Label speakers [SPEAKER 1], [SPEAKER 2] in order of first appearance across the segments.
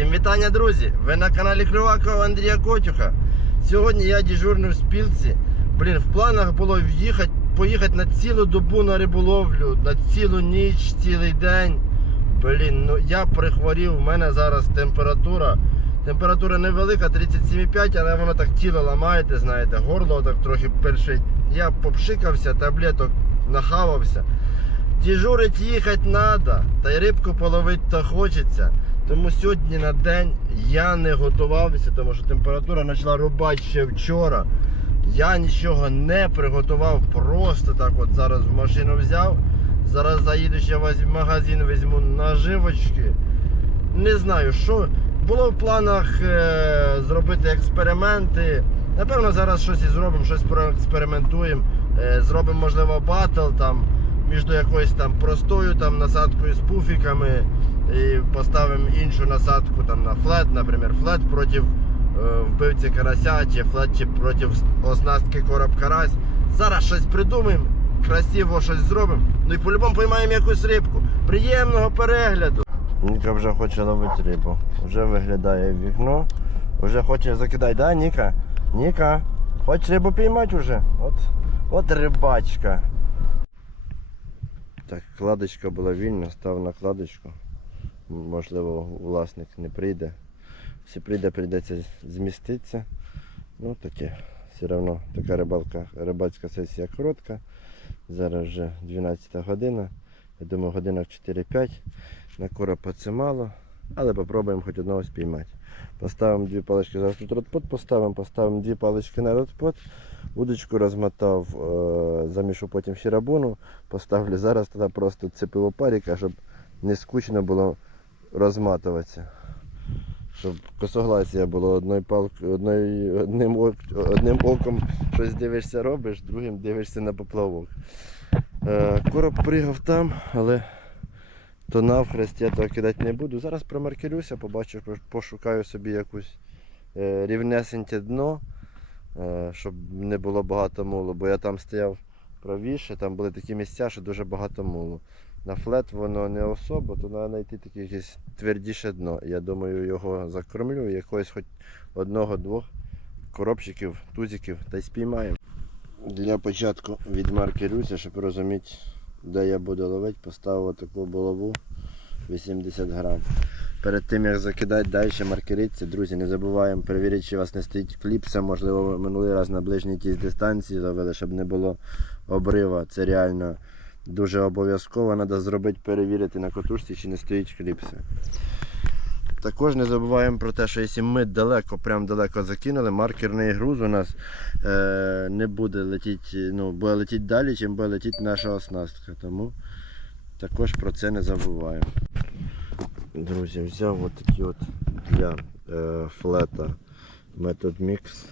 [SPEAKER 1] Всім вітання, друзі! Ви на каналі Кривакова Андрія Котюха. Сьогодні я дежурний в спілці. Блін, в планах було в'їхати, поїхати на цілу добу на риболовлю, на цілу ніч, цілий день. Блін, ну я прихворів, в мене зараз температура. Температура невелика, 37,5, але воно так тіло ламаєте, знаєте, горло так трохи першить. Я попшикався, таблеток нахавався. Дежурить їхати треба, та й рибку половити то хочеться. Тому сьогодні на день я не готувався, тому що температура почала рубати ще вчора. Я нічого не приготував, просто так от зараз в машину взяв. Зараз заїду ще в магазин, візьму наживочки. Не знаю, що. Було в планах е, зробити експерименти. Напевно, зараз щось і зробимо, щось проекспериментуємо. Е, зробимо, можливо, батл там між якоюсь там простою там насадкою з пуфіками і поставимо іншу насадку там на флет, наприклад, флет проти е, вбивці карася, чи флет чи проти оснастки короб карась. Зараз щось придумаємо, красиво щось зробимо. Ну і по-любому поймаємо якусь рибку. Приємного перегляду. Ніка вже хоче ловити рибу. Вже виглядає вікно. Вже хоче закидати, да, Ніка? Ніка, хочеш рибу піймати вже? От, от рибачка. Так, кладочка була вільна, став на кладочку. Можливо, власник не прийде. Якщо прийде, прийдеться зміститися. Ну таке. Все одно така рибалка, рибацька сесія коротка. Зараз вже 12 година. Я думаю, годинах 4-5. На коропа це мало, але попробуємо хоч одного спіймати. Поставимо дві палички, зараз тут ротпот поставимо, поставимо дві палички на ротпот. Удочку розмотав, е, замішу потім щерабуну, поставлю зараз тоді просто цепив паріка, щоб не скучно було розматуватися. Щоб косогласія було одною палкою, одною, одним, одним оком щось дивишся робиш, другим дивишся на поплавок. Е, короб пригав там, але то навхрест я то кидати не буду. Зараз промаркерюся, побачу, пошукаю собі якусь е, рівнесеньке дно, е, щоб не було багато мулу, бо я там стояв правіше, там були такі місця, що дуже багато мулу. На флет воно не особо, то треба знайти таке якесь твердіше дно. Я думаю, його закормлю, і якогось хоч одного-двох коробчиків, тузиків та й спіймаємо. Для початку відмаркерюся, щоб розуміти, де я буду ловити, поставив таку булаву 80 грам. Перед тим як закидати далі маркериться, друзі, не забуваємо перевірити, чи у вас не стоїть кліпса. Можливо, минулий раз на ближній якійсь дистанції ловили, щоб не було обрива. Це реально дуже обов'язково. Треба зробити, перевірити на котушці, чи не стоїть кліпса. Також не забуваємо про те, що якщо ми далеко, прям далеко закинули, маркерний груз у нас е, не буде летіти, ну, буде летіти далі, чим буде летіти наша оснастка. Тому також про це не забуваємо. Друзі, взяв от такі от для е, флета метод мікс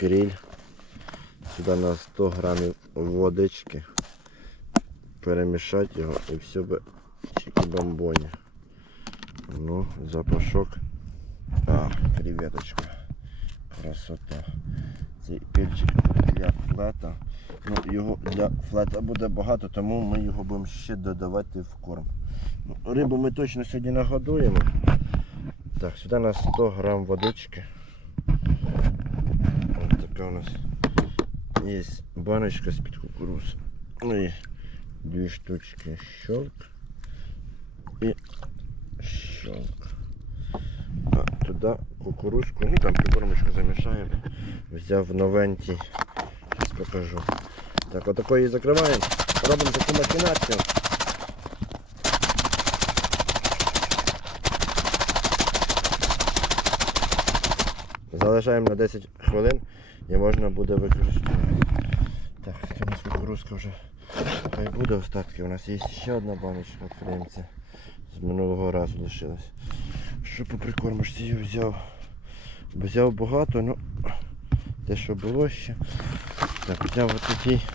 [SPEAKER 1] кріль. Сюди на 100 грамів водички. Перемішати його і все би чики-бомбоні. Ну, запашок. А, креветочка. Красота. Цей пільчик для флета. Ну, його для флета буде багато, тому ми його будемо ще додавати в корм. Ну, рибу ми точно сьогодні нагодуємо. Так, сюди на 100 грам водички. Ось така у нас є баночка з-під кукуруз. Ну і дві штучки щелк. І щелк. А, туди кукурузку, ну там прикормочку замішаємо. Взяв новенький. Зараз покажу. Так, отако її закриваємо. Робимо таку махінацію. Залишаємо на 10 хвилин і можна буде використовувати. Так, у нас кукурузка вже хай буде остатки. У нас є ще одна баночка відкриємося. З минулого разу лишилась. Що по я взяв? Взяв багато, ну те що було ще. Так, взяв ось такий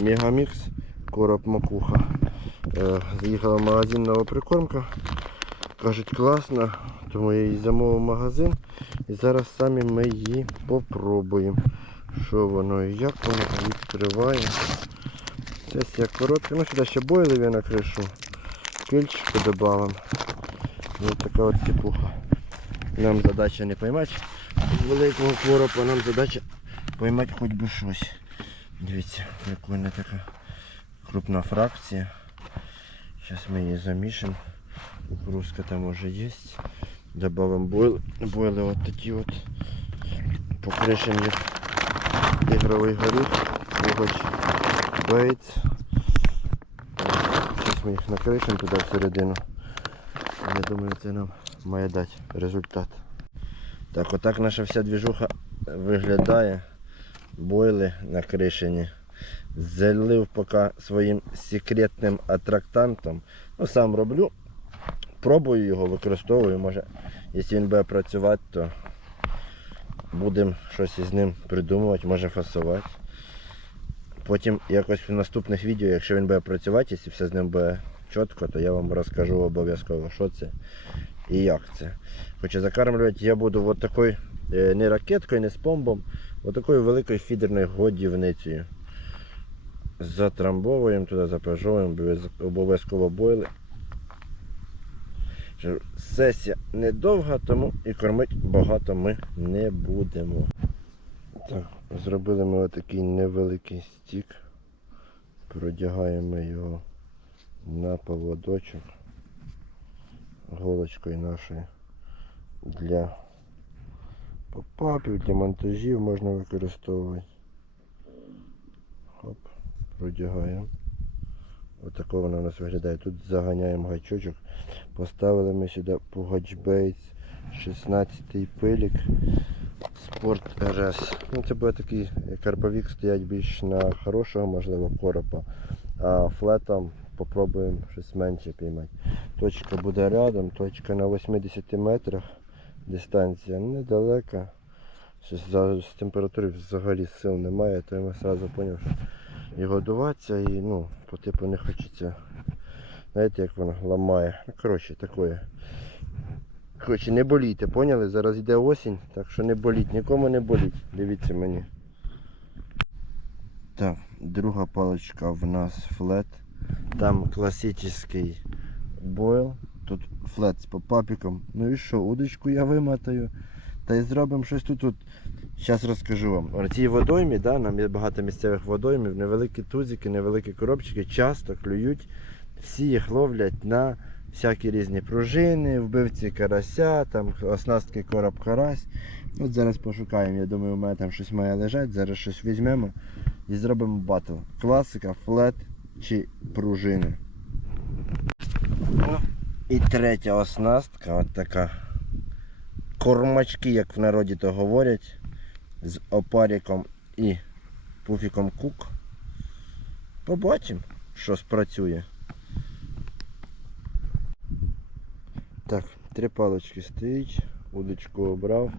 [SPEAKER 1] мегамікс, короб макуха. Е, Заїхала в магазин нова прикормка. Кажуть класно, тому я її замовив в магазин. І зараз самі ми її попробуємо. Що воно і як воно відкриває. Це я коротка. Ну сюди ще бойлив я накришу. Кильчику добавим. Ось така от сіпуха. Нам задача не поймати великого коропа, нам задача поймати хоч би щось. Дивіться, прикольна така крупна фракція. Зараз ми її замішимо. Кукурузка там уже є. Добавимо бойл, бойли от такі от. Покришимо їх ігровий горіх, вибач. Зараз ми їх накришимо туди всередину. Я думаю, це нам має дати результат. Так, отак наша вся двіжуха виглядає. Бойли накришені. Залив поки своїм секретним атрактантом. Ну, сам роблю. Пробую його, використовую. Може, якщо він буде працювати, то будемо щось із ним придумувати, може фасувати. Потім якось в наступних відео, якщо він буде працювати, якщо все з ним буде чітко, то я вам розкажу обов'язково, що це і як це. Хоча закармлювати я буду от такою е, не ракеткою, не з помбом, от такою великою фідерною годівницею. Затрамбовуємо туди, запряжовуємо, обов'язково бойли. Сесія недовга, тому і кормити багато ми не будемо. Так, зробили ми отакий невеликий стік. Продягаємо його на поводочок голочкою нашою для попапів, для монтажів можна використовувати. Хоп, продягаємо. Отако вона у нас виглядає. Тут заганяємо гачочок. Поставили ми сюди Пугач Бейтс 16 пилік Спорт РС. Ну, це буде такий карповік стоять більш на хорошого, можливо, коропа. А флетом попробуємо щось менше піймати. Точка буде рядом, точка на 80 метрах. Дистанція недалека. Щось з температури взагалі сил немає, то я одразу зрозумів, що і годуватися, і ну, по типу не хочеться. Знаєте, як воно ламає. Ну, коротше, такое. Коротше, не болійте, поняли? Зараз йде осінь, так що не боліть, нікому не боліть. Дивіться мені. Так, друга паличка в нас флет. Там класичний бойл. Тут флет з попапіком. Ну і що, удочку я вимотаю. Та й зробимо щось тут. тут. Зараз розкажу вам. В цій водоймі, да, нам є багато місцевих водоймів, невеликі тузики, невеликі коробчики часто клюють. Всі їх ловлять на всякі різні пружини, вбивці карася, там оснастки короб карась. От зараз пошукаємо. Я думаю, у мене там щось має лежати. Зараз щось візьмемо і зробимо батл. Класика, флет чи пружини. І третя оснастка, от така. Кормачки, як в народі то говорять, з опаріком і пуфіком кук. Побачимо, що спрацює. Так, три палочки стоїть, удочку обрав.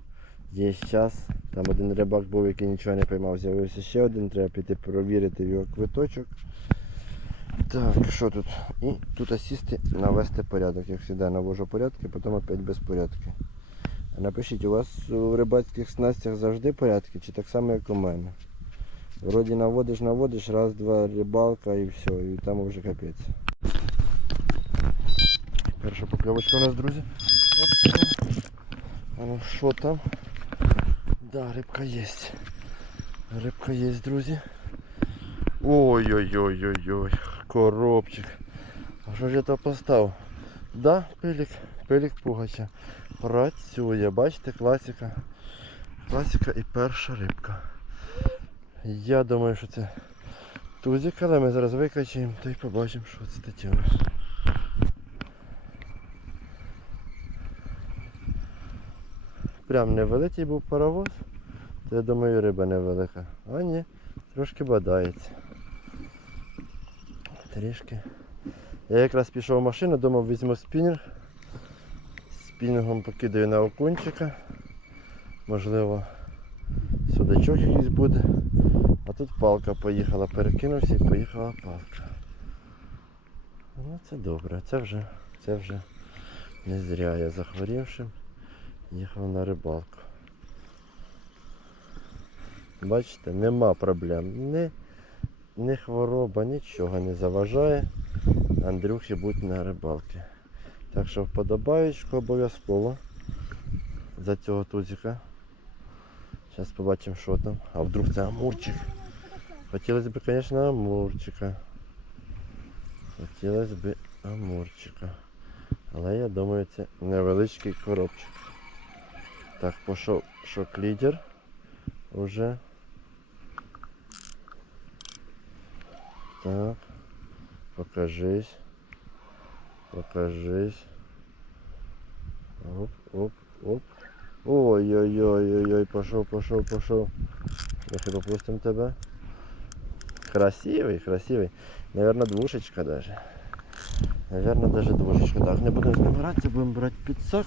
[SPEAKER 1] Є час. Там один рибак був, який нічого не поймав, з'явився ще один, треба піти провірити в його квиточок. Так, що тут? І тут асісти навести порядок. Як завжди навожу порядки, потім опять безпорядки. А Напишіть, у вас у рибацьких снастях завжди порядки, чи так само, як у мене? Вроді наводиш, наводиш, раз, два рибалка і все, і там вже капець. Перша покльовочка у нас, друзі. А ну що там? Да, рибка є. Рибка є, друзі. Ой-ой-ой-ой-ой, коробчик. А що ж я то поставив? Да, пилік, пилік пугача. Працює, бачите, класика. Класика і перша рибка. Я думаю, що це тузик, але ми зараз викачаємо та й побачимо, що це таке. у нас. Прям невеликий був паровоз, то я думаю риба невелика. А ні, трошки бадається. Трішки. Я якраз пішов в машину, думав візьму спінінг. Спінінгом покидаю на окунчика. Можливо, судачок якийсь буде. А тут палка поїхала, перекинувся і поїхала палка. Ну це добре, це вже, це вже не зря я захворівшим їхав на рибалку. Бачите, нема проблем. Ні, ні хвороба, нічого не заважає Андрюхі бути на рибалці. Так що вподобаєчку обов'язково за цього тузика. Зараз побачимо, що там. А вдруг це амурчик. Хотілося б, звісно, амурчика. Хотілося б амурчика. Але я думаю, це невеличкий коробчик. Так, пішов шок-лідер. Уже. Так. Покажись. Покажись. Оп, оп, оп. Ой-ой-ой-ой-ой, пошел, пошел, пошел. Трохи попустим тебе. Красивый, красивый. Наверное, двушечка даже. Наверное, даже двушечка. Так, не будемо з ним гратися, будемо брати підсак.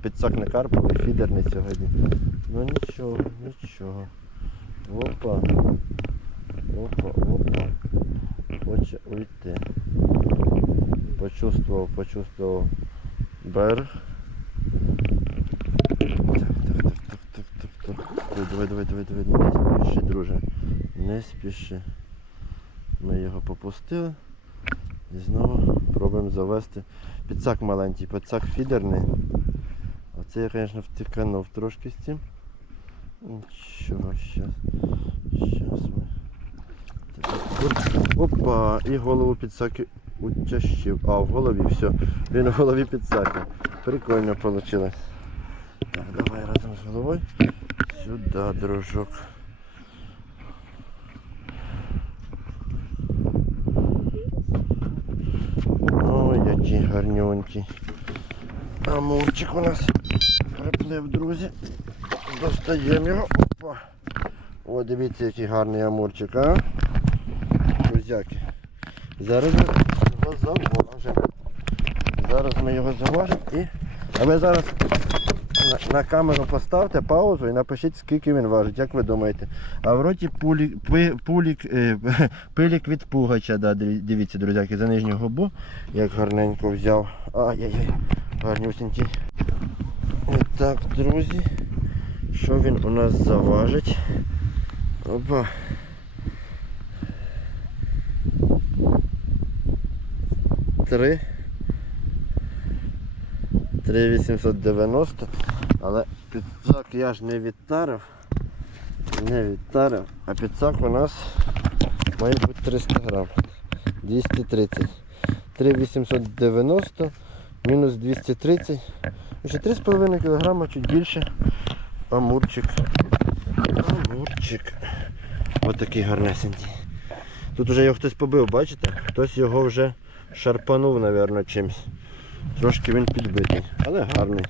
[SPEAKER 1] А підсак не карповий, фідерний сьогодні. Ну нічого, нічого. Опа. Опа, опа. Хоче уйти. Почувствував, почувствував берег. Так, так, так, так, так, так, так. Давай, давай, давай, давай, не спіши, друже. Не спіши. Ми його попустили. І знову пробуємо завести. Підсак маленький, підсак фідерний. Оце я, звісно, втиканув трошки з цим. Нічого, щас. Щас ми. Опа! І голову підсаки утящив. А, в голові все. Він в голові підсаки. Прикольно вийшло. Так, давай разом з головою. Сюди, дружок. Ой, який гарнюнький. Амурчик у нас приплив, друзі. Достаємо його. Опа. О, дивіться, який гарний амурчик, а? Друзяки. Зараз ми його заважимо. Зараз ми його заважимо і. А ви зараз на, на камеру поставте паузу і напишіть, скільки він важить, як ви думаєте. А в роті пулік, пулік, е, пилік від пугача, да, дивіться, друзяки, за нижню губу, як гарненько взяв. Ай-яй-яй, гарнюсінький. І так, друзі, що він у нас заважить? Опа. Три. 3890, але підсак я ж не відтарив. Не відтарив, а підсак у нас має бути 300 грам. 230. 3890 мінус 230. Ще 3,5 кг, чуть більше. Амурчик. Амурчик. Ось такий гарнесенький. Тут вже його хтось побив, бачите? Хтось його вже шарпанув, мабуть, чимось. Трошки він підбитий, але гарний.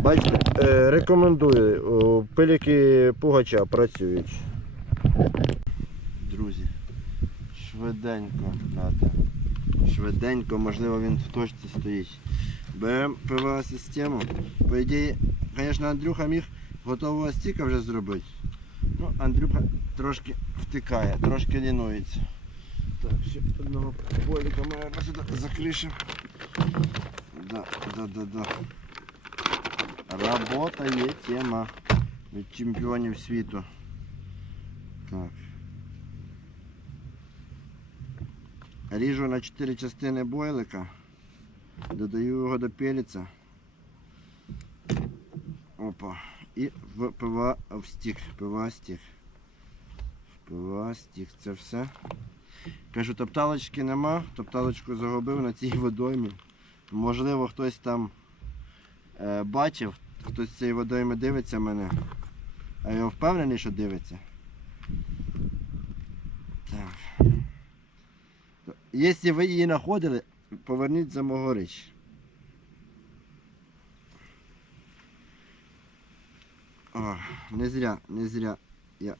[SPEAKER 1] Бачите, е, рекомендую. Пиліки пугача працюють. Друзі, швиденько треба. Швиденько, можливо він в точці стоїть. Беремо ПВА систему. По ідеї, звісно, Андрюха міг готового стіка вже зробити. Ну, Андрюха трошки втикає, трошки лінується. Так, ще одного боліка має сюди закришив. Да, да, да, да. Работає тема від чемпіонів світу. Так. Ріжу на 4 частини бойлика. Додаю його до пеліця. Опа. І в ПВА в стік. ПВА стік. В ПВА стік. Це все. Кажу, топталочки нема, топталочку загубив на цій водоймі. Можливо, хтось там е, бачив, хтось з цієї водойми дивиться мене. А я впевнений, що дивиться. Так. Якщо ви її знаходили, поверніть за мого річ. Не зря, не зря я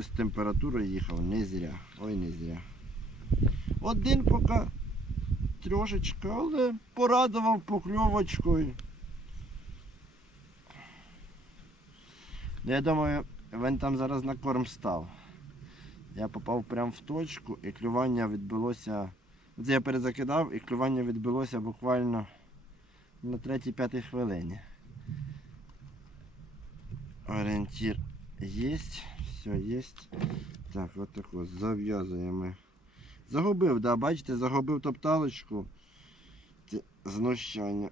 [SPEAKER 1] з температурою їхав, не зря. Ой, не зря. Один поки трошечка, але порадував покльовочкою. Ну, Я думаю, він там зараз на корм став. Я попав прямо в точку і клювання відбулося. Це я перезакидав і клювання відбулося буквально на 3-5 хвилині. Орієнтір є, все є. Так, от тако зав'язуємо. Загубив, да, бачите, загубив топталочку. Це знущання.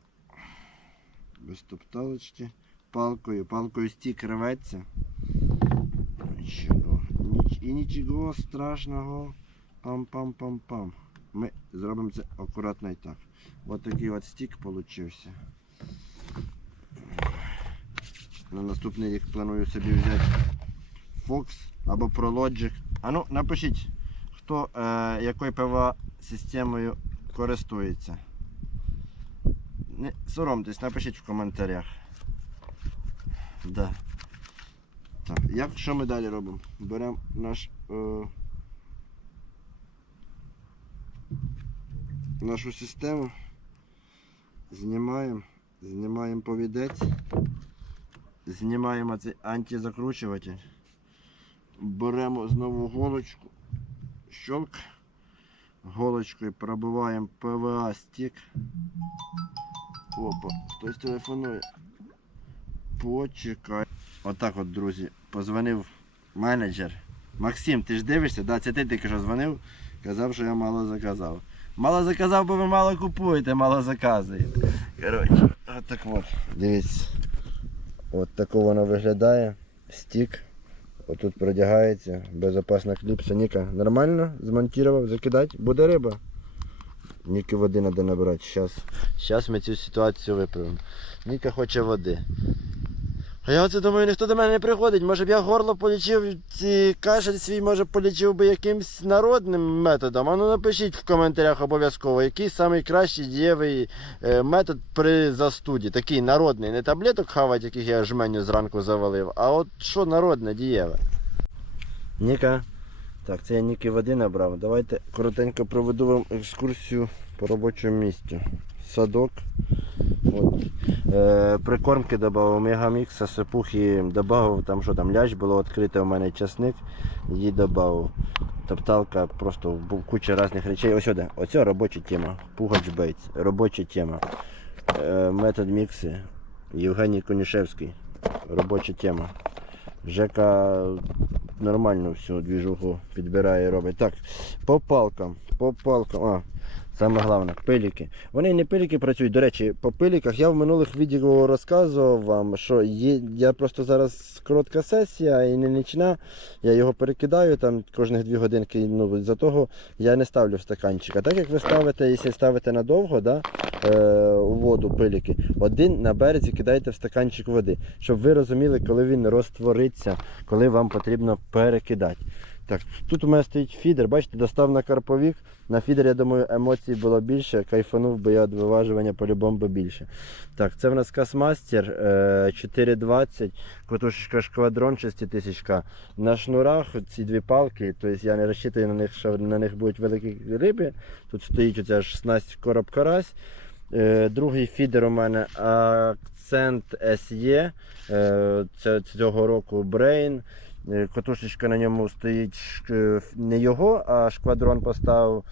[SPEAKER 1] без топталочки. Палкою, палкою стік рветься. Нічого. І нічого страшного. Пам-пам-пам-пам. Ми зробимо це акуратно і так. Ось такий от стік получився. На наступний рік планую собі взяти Fox або ProLogic. А ну, напишіть, хто е, якою ПВА системою користується. Не соромтесь, напишіть в коментарях. Да. Так, як що ми далі робимо? Беремо наш. Е, нашу систему, знімаємо, знімаємо повідець, знімаємо цей антизакручуватель, беремо знову голочку, щелк, голочкою пробиваємо ПВА стік. Опа, хтось телефонує. Почекай. Отак от, друзі, позвонив менеджер. Максим, ти ж дивишся? Да, це ти тільки що дзвонив, казав, що я мало заказав. Мало заказав, бо ви мало купуєте, мало заказуєте. Коротше, отак от. Дивіться. От тако воно виглядає. Стік. Отут продягається. Безопасна кліпса. Ніка, нормально? Змонтував, закидати? Буде риба. Ніки води треба набирати. Зараз. Зараз ми цю ситуацію виправимо. Ніка хоче води. А я оце думаю, ніхто до мене не приходить. Може б я горло полічив, ці кашель свій, може полічив би якимсь народним методом. А ну напишіть в коментарях обов'язково, який найкращий дієвий е, метод при застуді. Такий народний. Не таблеток хавати, яких я жменю зранку завалив, а от що народне дієве. Ніка. Так, це я Ніки води набрав. Давайте коротенько проведу вам екскурсію по робочому місцю. Садок. От. Е, прикормки додав, мегамікса, сипухи додав, там що там лящ було відкрите у мене часник, її додав. Топталка, просто куча різних речей. Ось сюди. Оце робоча тема. Пугач бейтс. Робоча тема. Е, метод мікси. Євгеній Конюшевський. Робоча тема. Жека нормально всю двіжуху підбирає і робить. Так, по палкам. По палкам. А, Саме головне, пиліки. Вони не пиліки працюють. До речі, по пиліках я в минулих відео розказував вам, що є, я просто зараз коротка сесія і не нічна. Я його перекидаю там кожних дві годинки. Ну, за того я не ставлю в стаканчик. А так як ви ставите, якщо ставите надовго, да, е, у воду пиліки, один на березі кидаєте в стаканчик води, щоб ви розуміли, коли він розтвориться, коли вам потрібно перекидати. Так, тут у мене стоїть фідер, бачите, достав на карповік. На фідер, я думаю, емоцій було більше, кайфанув би я від виважування по-любому більше. Так, це в нас Касмастер е, 420, котушечка шквадрон 6000. На шнурах ці дві палки, тобто я не розчитую на них, що на них будуть великі риби. Тут стоїть оця ж снасть короб карась. Е, Другий фідер у мене акцент SE. Е, цього року Brain. Е, Котушечка на ньому стоїть не його, а шквадрон поставив.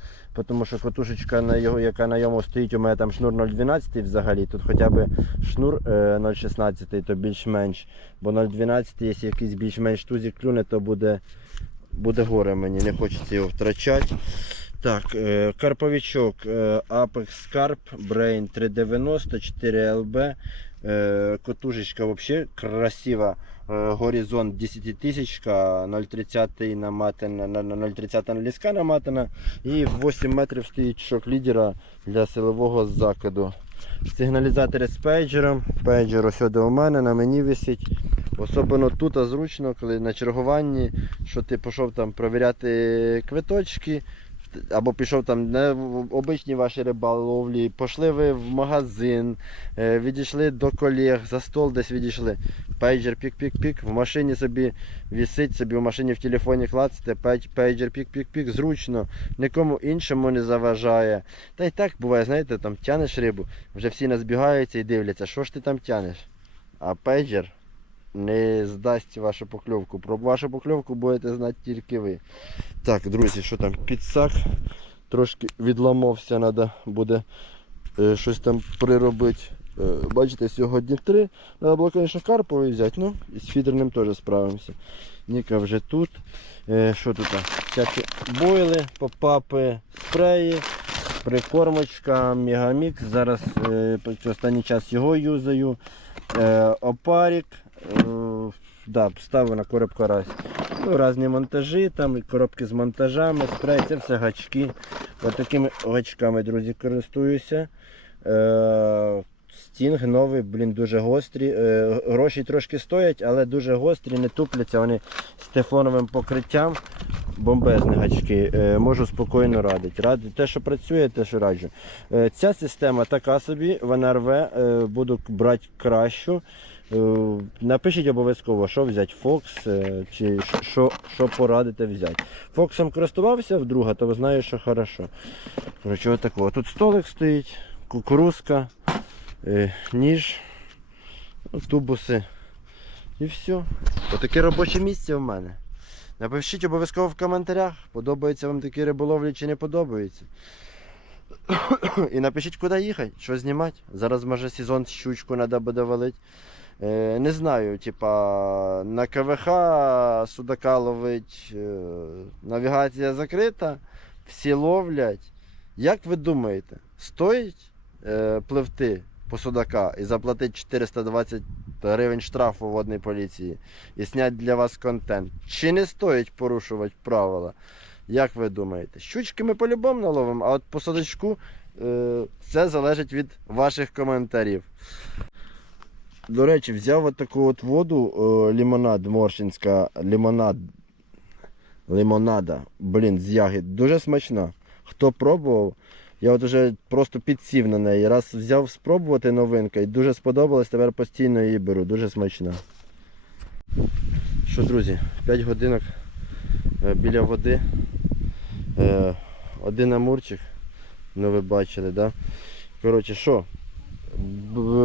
[SPEAKER 1] Тому що котушечка, на його, яка на ньому стоїть, у мене там шнур 0,12 взагалі. Тут хоча б шнур е, 0,16, то більш-менш. Бо 0,12, якщо якийсь більш-менш тузик клюне, то буде, буде горе мені, не хочеться його втрачати. Так, е, карповичок е, Apex Carp Brain 390 4LB. Е, Котушечка вообще красива. Е, Горизонт 10 тисячка, 0,30 наматана, на на 0,30 ліска наматана. І 8 метрів стоїть шок лідера для силового закиду. Сигналізатори з пейджером. Пейджер ось у мене, на мені висить. Особливо тут зручно, коли на чергуванні, що ти пішов там провіряти квиточки, або пішов там не в обичні ваші рибаловлі, пішли ви в магазин, е, відійшли до колег, за стол десь відійшли. Пейджер пік-пік-пік, в машині собі вісить, собі в машині в телефоні пейдж- пейджер пік-пік-пік, зручно, нікому іншому не заважає. Та й так буває, знаєте, там тянеш рибу, вже всі назбігаються і дивляться, що ж ти там тянеш. А пейджер не здасть вашу покльовку. Про вашу покльовку будете знати тільки ви. Так, друзі, що там? Підсак трошки відламався, треба буде е, щось там приробити. Е, бачите, сьогодні три. Треба було, звісно, карповий взяти, ну і з фідерним теж справимося. Ніка вже тут. Е, що тут? Всякі бойли, попапи, спреї. прикормочка Мегамікс. Зараз е, останній час його юзаю. Опарік. Да, ставив на короб карась. Ну, різні монтажі, там і коробки з монтажами, спрей, це все гачки. Ось такими гачками, друзі, користуюся. Стінг новий, блін, дуже гострі. Е, гроші трошки стоять, але дуже гострі, не тупляться. Вони з тефлоновим покриттям. Бомбезні гачки. Е, можу спокійно радити. Ради, те, що працює, те, що раджу. Е, ця система така собі, вона рве, буду брати кращу. Напишіть обов'язково, що взяти е, чи що, що порадите взяти. Фоксом користувався вдруге, то знаю, що хорошо. Коротше, отакого. Тут столик стоїть, кукурузка, ніж, ну, тубуси. І все. Отаке робоче місце в мене. Напишіть обов'язково в коментарях, подобаються вам такі риболовлі чи не подобаються. І напишіть, куди їхати, що знімати. Зараз може сезон щучку треба буде валити. Е, не знаю, типа на КВХ судака ловить, е, навігація закрита, всі ловлять. Як ви думаєте, стоїть е, пливти по судака і заплатити 420 гривень штрафу водної поліції і зняти для вас контент? Чи не стоїть порушувати правила? Як ви думаєте? Щучки ми по-любому наловимо, а от по судачку е, це залежить від ваших коментарів. До речі, взяв от таку от воду, е, лимонад Моршинська, лимонад, лимонада, блін, з ягід. Дуже смачна. Хто пробував, я от уже просто підсів на неї. Раз взяв спробувати новинка і дуже сподобалось, тепер постійно її беру. Дуже смачна. Що, друзі, 5 годинок е, біля води. Е, Один амурчик. Ну ви бачили, да? Коротше, що?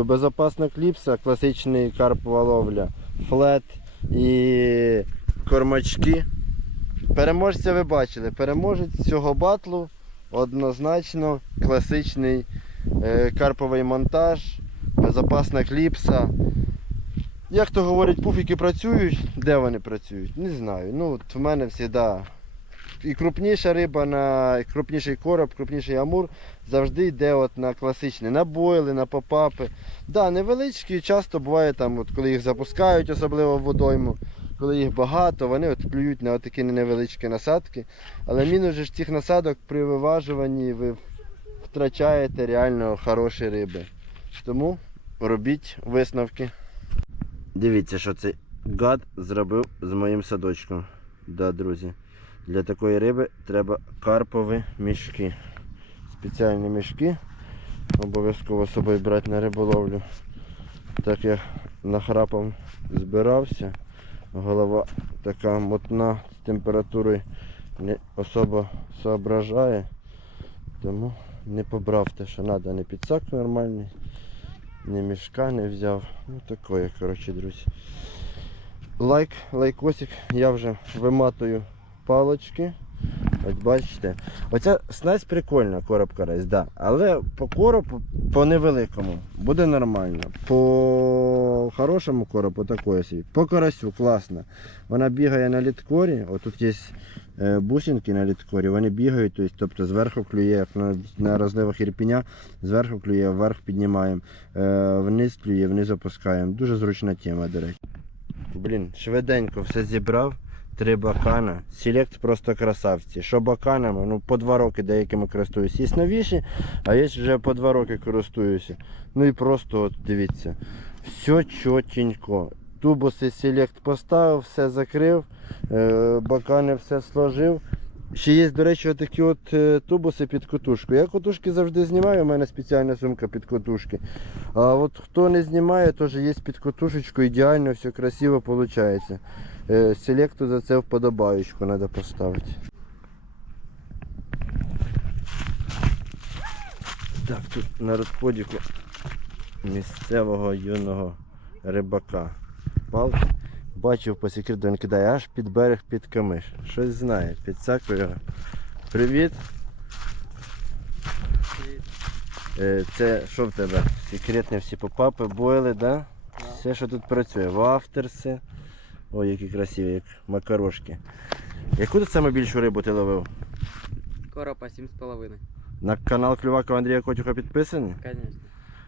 [SPEAKER 1] Безопасна кліпса, класичний карпова ловля, флет і кормачки. Переможця ви бачили. Переможець цього батлу однозначно класичний е, карповий монтаж, безопасна кліпса. Як то говорять, пуфіки працюють, де вони працюють? Не знаю. Ну, от в мене завжди і крупніша риба на крупніший короб, крупніший амур завжди йде от на класичні, на бойли, на попапи. Да, невеличкі, часто буває там, от, коли їх запускають, особливо в водойму, коли їх багато, вони от клюють на такі невеличкі насадки. Але мінус ж цих насадок при виважуванні ви втрачаєте реально хороші риби. Тому робіть висновки. Дивіться, що цей гад зробив з моїм садочком. Да, друзі. Для такої риби треба карпові мішки. Спеціальні мішки. Обов'язково з собою брати на риболовлю. Так я нахрапом збирався. Голова така мотна з температурою не особо соображає. Тому не побрав те, що треба, не підсак нормальний, ні мішка не взяв. Ну такое, коротше, друзі. Лайк, лайкосик, я вже виматую палочки. От бачите. Оця снасть прикольна, короб карась, да. Але по коробу, по невеликому, буде нормально. По хорошому коробу такої собі. По карасю класно. Вона бігає на літкорі. Отут є е, бусинки на літкорі, вони бігають, тобто зверху клює, як на, на розливах ірпіня, зверху клює, вверх піднімаємо, е, вниз клює, вниз опускаємо. Дуже зручна тема, до речі. Блін, швиденько все зібрав. Три бакана. Селект просто красавці. Що баканами, ну по два роки деякими користуюся. Є новіші, а є вже по два роки користуюся. Ну і просто от дивіться. Все чотенько. Тубуси селект поставив, все закрив, е, бакани все сложив. Ще є, до речі, такі от е, тубуси під котушку. Я котушки завжди знімаю, у мене спеціальна сумка під котушки. А от хто не знімає, теж є під котушечку, ідеально, все красиво виходить. Е, Селекту за це вподобаючку треба поставити. Так, тут на розходіку місцевого юного рибака. Палки. Бачив по секрету, він кидає аж під берег під камиш. Щось знає, підсакує. його. Привіт. Е, Це що в тебе? Секретні всі попапи, бойли, да? Все, що тут працює. Вафтерси. Ой, які красиві, як макарошки. Яку тут саме більшу рибу ти ловив?
[SPEAKER 2] Коропа 7,5.
[SPEAKER 1] На канал Клювакова Андрія Котюха підписані?
[SPEAKER 2] Конечно.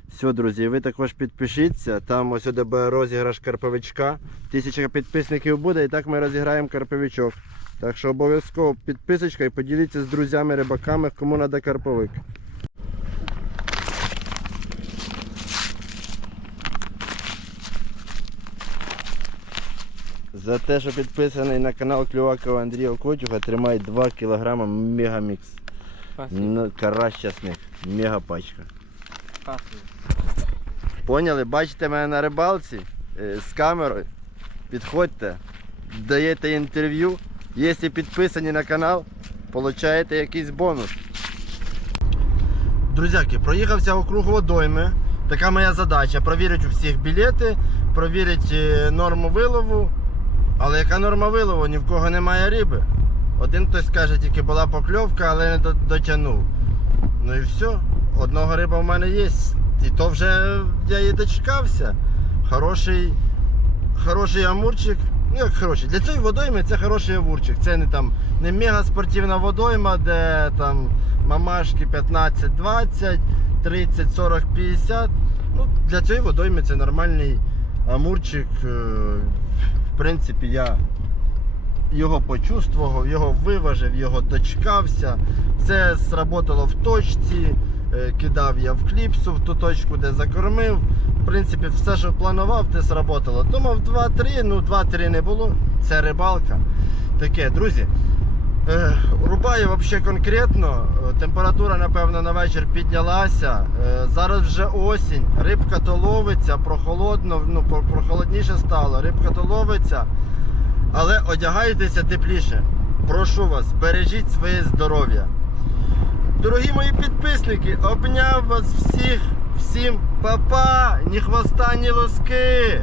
[SPEAKER 1] Все, друзі, ви також підпишіться. Там ось сюди буде розіграш карповичка. Тисяча підписників буде, і так ми розіграємо карповичок. Так що обов'язково підписочка і поділіться з друзями рибаками, кому треба карповик. За те, що підписаний на канал Клювакова Андрія Котюха, тримай 2 кг мегамікс. Ну, Карась часник, мега пачка.
[SPEAKER 2] Спасибо.
[SPEAKER 1] Поняли? Бачите мене на рибалці е, з камерою. Підходьте, даєте інтерв'ю. Якщо підписані на канал, получаєте якийсь бонус. Друзяки, проїхався округ водойми. Така моя задача. Провірити у всіх білети, провірити е, норму вилову. Але яка норма вилову? Ні в кого немає риби. Один хтось каже, тільки була покльовка, але не дотягнув. Ну і все. Одного риба в мене є. І то вже я і дочекався. Хороший, хороший амурчик. Ну як хороший. Для цієї водойми це хороший амурчик. Це не там не мега спортивна водойма, де там мамашки 15-20, 30, 40, 50. Ну, для цієї водойми це нормальний амурчик. Принципі, я його почувствував, його виважив, його дочекався. Все сработало в точці. Е, Кидав я в кліпсу в ту точку, де закормив. В принципі, все, що планував, те сработало. Думав 2-3, ну 2-3 не було. Це рибалка. Таке, друзі. Е, рубаю взагалі конкретно. Е, Температура, напевно, на вечір піднялася. Е, зараз вже осінь. Рибка то ловиться, прохолодно, ну, прохолодніше стало. Рибка то ловиться. Але одягайтеся тепліше. Прошу вас, бережіть своє здоров'я. Дорогі мої підписники, обняв вас всіх, всім па-па, ні хвоста, ні лоски.